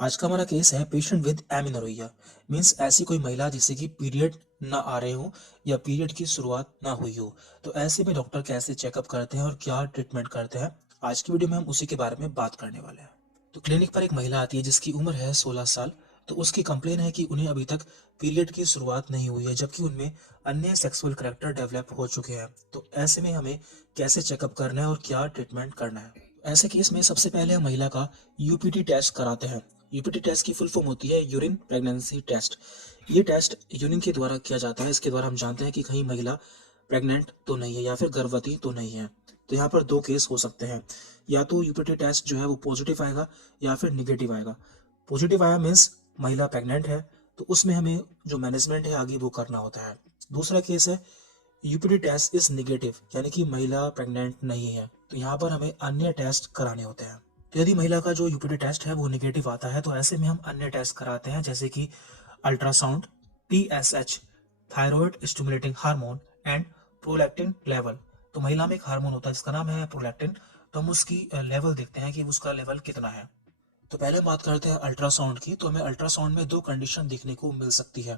आज का हमारा केस है पेशेंट विद एमिनोरेया। मीन्स ऐसी कोई महिला जिसे कि पीरियड ना आ रहे हो या पीरियड की शुरुआत ना हुई हो। तो ऐसे में डॉक्टर कैसे चेकअप करते हैं और क्या ट्रीटमेंट करते हैं, आज की वीडियो में हम उसी के बारे में बात करने वाले हैं। तो क्लिनिक पर एक महिला आती है जिसकी उम्र है 16 साल। तो उसकी कंप्लेन है कि उन्हें अभी तक पीरियड की शुरुआत नहीं हुई है, जबकि उनमें अन्य सेक्सुअल करैक्टर डेवलप हो चुके हैं। तो ऐसे में हमें कैसे चेकअप करना है और क्या ट्रीटमेंट करना है। ऐसे केस में सबसे पहले हम महिला का यूपीटी टेस्ट कराते हैं। यूपीटी टेस्ट की फुल फॉर्म होती है यूरिन प्रेगनेंसी टेस्ट। ये टेस्ट यूरिन के द्वारा किया जाता है। इसके द्वारा हम जानते हैं कि कहीं महिला प्रेग्नेंट तो नहीं है या फिर गर्भवती तो नहीं है। तो यहाँ पर दो केस हो सकते हैं, या तो यूपीटी टेस्ट जो है वो पॉजिटिव आएगा या फिर निगेटिव आएगा। पॉजिटिव आया मीन्स महिला प्रेग्नेंट है, तो उसमें हमें जो मैनेजमेंट है आगे वो करना होता है। दूसरा केस है यूपीटी टेस्ट इज निगेटिव, यानी कि महिला प्रेग्नेंट नहीं है, तो यहाँ पर हमें अन्य टेस्ट कराने होते हैं। तो यदि महिला का जो यूपीटी टेस्ट है वो निगेटिव आता है, तो ऐसे में हम अन्य टेस्ट कराते हैं, जैसे कि ultrasound, TSH, thyroid stimulating hormone and prolactin level. तो महिला में एक हार्मोन होता है जिसका नाम है प्रोलैक्टिन। तो हम उसकी लेवल देखते हैं कि उसका लेवल कितना है। तो पहले हम बात करते हैं अल्ट्रासाउंड की। तो हमें अल्ट्रासाउंड में दो कंडीशन देखने को मिल सकती है।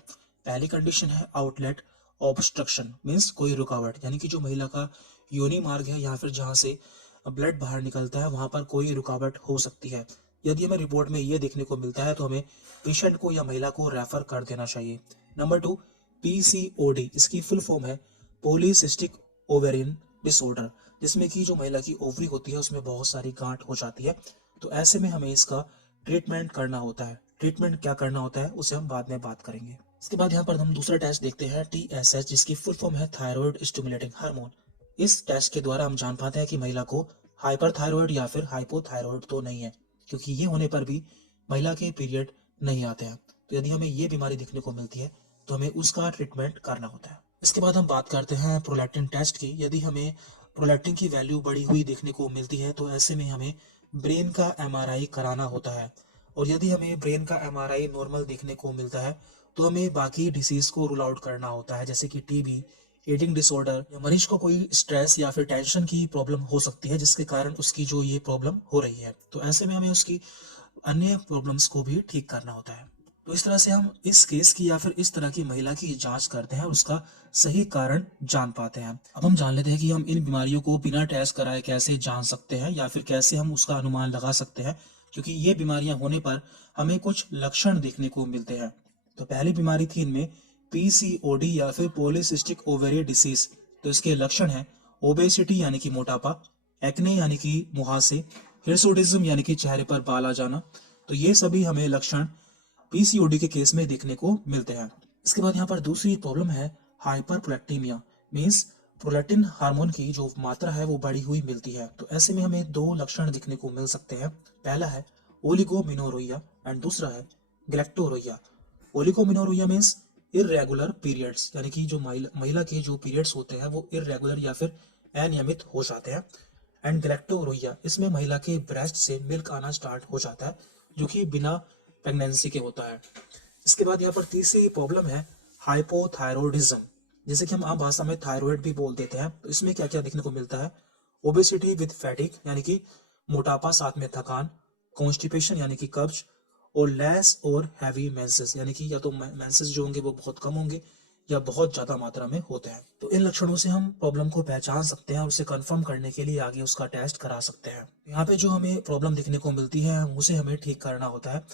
पहली कंडीशन है आउटलेट ऑब्स्ट्रक्शन, मीन्स कोई रुकावट, यानी कि जो महिला का योनि मार्ग है या फिर जहाँ से ब्लड बाहर निकलता है वहां पर कोई रुकावट हो सकती है। यदि हमें रिपोर्ट में ये देखने को मिलता है तो हमें पेशेंट को या महिला को रेफर कर देना चाहिए। Number 2, PCOD. इसकी फुल फॉर्म है पॉलीसिस्टिक ओवेरियन डिसऑर्डर, जिसमें कि जो महिला की ओवरी होती है उसमें बहुत सारी गांठ हो जाती है। तो ऐसे में हमें इसका ट्रीटमेंट करना होता है। ट्रीटमेंट क्या करना होता है उसे हम बाद में बात करेंगे। इसके बाद यहाँ पर हम दूसरा टेस्ट देखते हैं टीएसएच, जिसकी फुल फॉर्म है थायराइड स्टिमुलेटिंग हार्मोन। इस टेस्ट के द्वारा हम जान पाते हैं कि महिला को हाइपरथायरॉयड या फिर हाइपोथायरॉयड तो नहीं है, क्योंकि ये होने पर भी महिला के पीरियड नहीं आते हैं। तो यदि हमें ये बीमारी दिखने को मिलती है तो हमें उसका ट्रीटमेंट करना होता है। इसके बाद हम बात करते हैं प्रोलैक्टिन टेस्ट की। यदि हमें प्रोलैक्टिन की वैल्यू बढ़ी हुई देखने को मिलती है तो ऐसे में हमें ब्रेन का एमआरआई कराना होता है। और यदि हमें ब्रेन का एमआरआई नॉर्मल देखने को मिलता है तो हमें बाकी डिसीज को रूल आउट करना होता है, जैसे कि टीबी, ईटिंग डिसऑर्डर, या मरीज को कोई स्ट्रेस या फिर टेंशन की प्रॉब्लम हो सकती है जिसके कारण उसकी जो ये प्रॉब्लम हो रही है। तो ऐसे में हमें उसकी अन्य प्रॉब्लम्स को भी ठीक करना होता है। तो इस तरह से हम इस केस की या फिर इस तरह की महिला की जांच करते हैं और उसका सही कारण जान पाते हैं। अब हम जान लेते हैं कि हम इन बीमारियों को बिना टेस्ट कराए कैसे जान सकते हैं या फिर कैसे हम उसका अनुमान लगा सकते हैं, क्योंकि ये बीमारियां होने पर हमें कुछ लक्षण देखने को मिलते हैं। तो पहली बीमारी थी इनमें पीसीओडी या फिर पॉलीसिस्टिक ओवेरी डिसीज। तो इसके लक्षण है ओबेसिटी यानी कि मोटापा, एक्ने यानी कि मुहासे, हिर्सुटिज्म यानी कि चेहरे पर बाल आ जाना। तो ये सभी हमें लक्षण पीसीओडी के केस में देखने को मिलते हैं। इसके बाद यहाँ पर दूसरी प्रॉब्लम है हाइपरप्रोलैक्टीमिया, मीन्स प्रोलैक्टिन हार्मोन की जो मात्रा है वो बढ़ी हुई मिलती है। तो ऐसे में हमें दो लक्षण दिखने को मिल सकते हैं। पहला है ओलिगोमिनोरोइया एंड दूसरा है गैलेक्टोरोइया। ओलिगोमिनोरोइया मीन्स इररेगुलर पीरियड्स, यानी कि जो महिला के जो पीरियड्स होते हैं वो इररेगुलर या फिर अनियमित हो जाते हैं। एंड गैलेक्टोरोइया, इसमें महिला के ब्रेस्ट से मिल्क आना स्टार्ट हो जाता है, जो कि बिना प्रेगनेंसी के होता है। इसके बाद यहाँ पर तीसरी प्रॉब्लम है हाइपोथायरॉयडिज्म, जैसे कि हम आम भाषा में थायराइड भी बोल देते हैं। तो इसमें क्या क्या देखने को मिलता है, ओबेसिटी विद फैटिक यानी कि मोटापा साथ में थकान, कॉन्स्टिपेशन यानी कि कब्ज, और लेस और हैवी मेंसेस, यानी कि या तो मेंसेस जो होंगे वो बहुत कम होंगे या बहुत ज्यादा मात्रा में होते हैं। तो इन लक्षणों से हम प्रॉब्लम को पहचान सकते हैं और उसे कंफर्म करने के लिए आगे उसका टेस्ट करा सकते हैं। यहाँ पे जो हमें प्रॉब्लम दिखने को मिलती है उसे हमें ठीक करना होता है।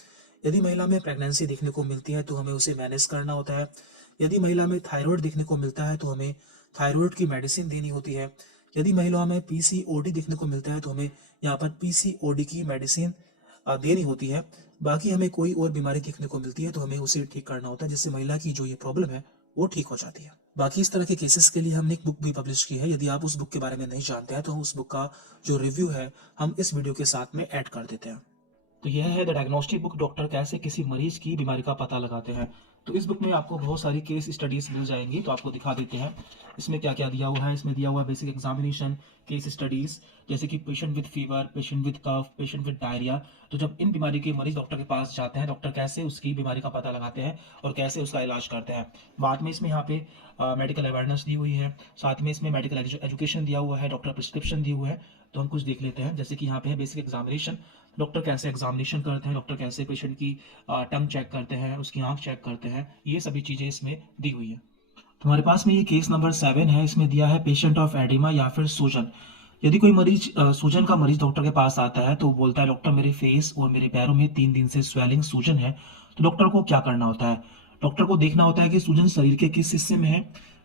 यदि महिला में प्रेगनेंसी देखने को मिलती है तो हमें उसे मैनेज करना होता है। यदि महिला में थायराइड देखने को मिलता है तो हमें थायराइड की मेडिसिन देनी होती है। यदि महिला में पीसीओडी देखने को मिलता है तो हमें यहाँ पर पीसीओडी की मेडिसिन देनी होती है। बाकी हमें कोई और बीमारी देखने को मिलती है तो हमें उसे ठीक करना होता है, जिससे महिला की जो ये प्रॉब्लम है वो ठीक हो जाती है। बाकी इस तरह के केसेस के लिए हमने एक बुक भी पब्लिश की है। यदि आप उस बुक के बारे में नहीं जानते हैं तो उस बुक का जो रिव्यू है हम इस वीडियो के साथ में ऐड कर देते हैं। तो यह है द डायग्नोस्टिक बुक, डॉक्टर कैसे किसी मरीज की बीमारी का पता लगाते हैं। तो इस बुक में आपको बहुत सारी केस स्टडीज मिल जाएंगी, तो आपको दिखा देते हैं इसमें क्या क्या दिया हुआ है। इसमें दिया हुआ है बेसिक एग्जामिनेशन, केस स्टडीज, जैसे कि patient with fever, patient with cough, patient with diarrhoea. तो जब इन बीमारी के मरीज डॉक्टर के पास जाते हैं, डॉक्टर कैसे उसकी बीमारी का पता लगाते हैं और कैसे उसका इलाज करते हैं। बाद में इसमें यहाँ पे मेडिकल अवेयरनेस दी हुई है, साथ में इसमें मेडिकल एजुकेशन दिया हुआ है, डॉक्टर प्रिस्क्रिप्शन दी हुआ है, तो हम कुछ देख लेते हैं। जैसे कि यहाँ पे है बेसिक एग्जामिनेशन, डॉक्टर कैसे एग्जामिनेशन करते हैं, डॉक्टर कैसे पेशेंट की टंग चेक करते हैं, उसकी आंख चेक करते हैं, ये सभी चीज़ें इसमें दी हुई है। हमारे पास में ये केस नंबर 7 है। इसमें दिया है पेशेंट ऑफ एडिमा या फिर सूजन। यदि कोई मरीज सूजन का मरीज डॉक्टर के पास आता है तो बोलता है डॉक्टर मेरे फेस और मेरे पैरों में 3 दिन से स्वेलिंग सूजन है, तो डॉक्टर को क्या करना होता है? डॉक्टर को देखना होता है कि सूजन शरीर के किस हिस्से में है।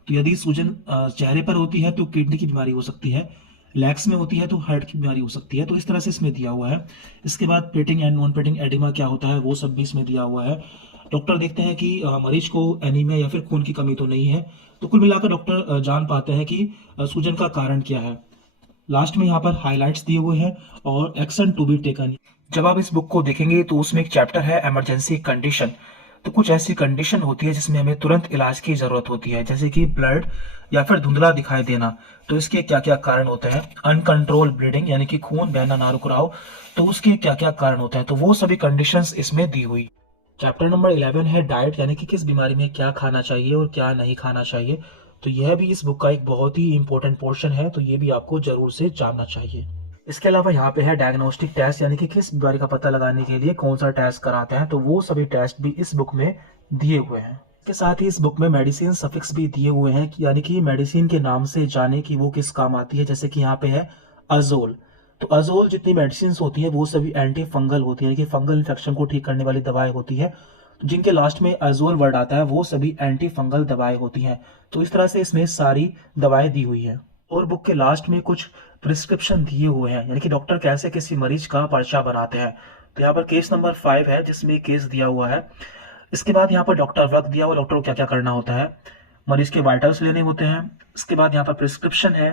तो यदि सूजन चेहरे पर होती है तो किडनी की बीमारी हो सकती है, लेग्स में होती है तो हार्ट की बीमारी हो सकती है। तो इस तरह से इसमें दिया हुआ है। इसके बाद painting and non painting oedema क्या होता है वो सब भी इसमें दिया हुआ है। डॉक्टर देखते हैं कि मरीज को एनीमिया या फिर खून की कमी तो नहीं है। तो कुल मिलाकर डॉक्टर जान पाते हैं कि सूजन का कारण क्या है। लास्ट में यहाँ पर हाइलाइट्स दिए हुए हैं और एक्शन टू बी टेकन। जब आप इस बुक को देखेंगे तो उसमें एक चैप्टर है इमरजेंसी कंडीशन। तो कुछ ऐसी कंडीशन होती है जिसमें हमें तुरंत इलाज की जरूरत होती है, जैसे कि ब्लड या फिर धुंधला दिखाई देना। तो इसके क्या क्या कारण होते हैं? अनकंट्रोल ब्लीडिंग यानी कि खून बहना ना रुक रहा हो, तो उसके क्या क्या कारण होते हैं? तो वो सभी कंडीशंस इसमें दी हुई। चैप्टर नंबर 11 है डाइट, यानी कि किस बीमारी में क्या खाना चाहिए और क्या नहीं खाना चाहिए। तो यह भी इस बुक का एक बहुत ही इंपॉर्टेंट पोर्शन है, तो ये भी आपको जरूर से जानना चाहिए। इसके अलावा यहाँ पे है डायग्नोस्टिक टेस्ट, यानी कि किस बीमारी का पता लगाने के लिए कौन सा टेस्ट कराते हैं। तो वो सभी टेस्ट भी इस बुक में दिए हुए हैं। इसके साथ ही इस बुक में मेडिसिन सफिक्स भी दिए हुए हैं, यानी कि मेडिसिन के नाम से जाने कि वो किस काम आती है। जैसे कि यहाँ पे है अजोल। तो अजोल जितनी मेडिसिन होती है वो सभी एंटी फंगल होती है, यानी कि फंगल इन्फेक्शन को ठीक करने वाली दवाएं होती है। तो जिनके लास्ट में अजोल वर्ड आता है वो सभी एंटी फंगल दवाएं होती हैं। तो इस तरह से इसमें सारी दवाएं दी हुई है। और बुक के लास्ट में कुछ प्रिस्क्रिप्शन दिए हुए हैं, यानी कि डॉक्टर कैसे किसी मरीज का पर्चा बनाते हैं। तो यहाँ पर केस नंबर 5 है जिसमें केस दिया हुआ है। इसके बाद यहाँ पर डॉक्टर वर्क दिया हुआ, डॉक्टर को क्या क्या करना होता है। मरीज के वाइटल्स लेने होते हैं। इसके बाद यहाँ पर प्रिस्क्रिप्शन है,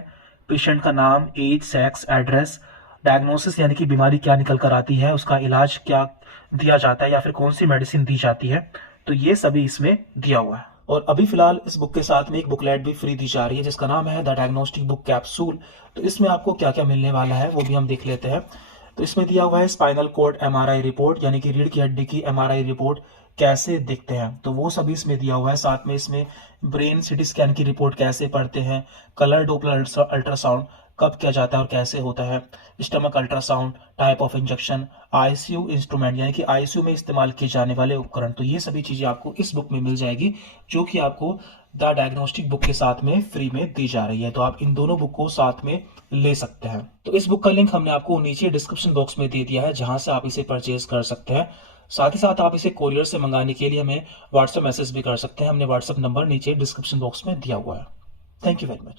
पेशेंट का नाम, एज, सेक्स, एड्रेस, डायग्नोसिस यानी कि बीमारी क्या निकल कर आती है, उसका इलाज क्या दिया जाता है या फिर कौन सी मेडिसिन दी जाती है। तो ये सभी इसमें दिया हुआ है। और अभी फिलहाल इस बुक के साथ में एक बुकलेट भी फ्री दी जा रही है जिसका नाम है द डायग्नोस्टिक बुक कैप्सूल। तो इसमें आपको क्या क्या मिलने वाला है वो भी हम देख लेते हैं। तो इसमें दिया हुआ है स्पाइनल कॉर्ड एमआरआई रिपोर्ट, यानी कि रीढ़ की हड्डी की एमआरआई रिपोर्ट कैसे दिखते हैं, तो वो सभी इसमें दिया हुआ है। साथ में इसमें ब्रेन सिटी स्कैन की रिपोर्ट कैसे पढ़ते हैं, कलर डोपलर अल्ट्रासाउंड कब किया जाता है और कैसे होता है, stomach ultrasound, type of injection, ICU instrument यानी कि आईसीयू में इस्तेमाल किए जाने वाले उपकरण। तो ये सभी चीजें आपको इस बुक में मिल जाएगी, जो कि आपको द डायग्नोस्टिक बुक के साथ में फ्री में दी जा रही है। तो आप इन दोनों बुक को साथ में ले सकते हैं। तो इस बुक का लिंक हमने आपको नीचे डिस्क्रिप्शन बॉक्स में दे दिया है, जहां से आप इसे परचेज कर सकते हैं। साथ ही साथ आप इसे कोरियर से मंगाने के लिए हमें व्हाट्सएप मैसेज भी कर सकते हैं। हमने व्हाट्सएप नंबर नीचे डिस्क्रिप्शन बॉक्स में दिया हुआ है। Thank you very much.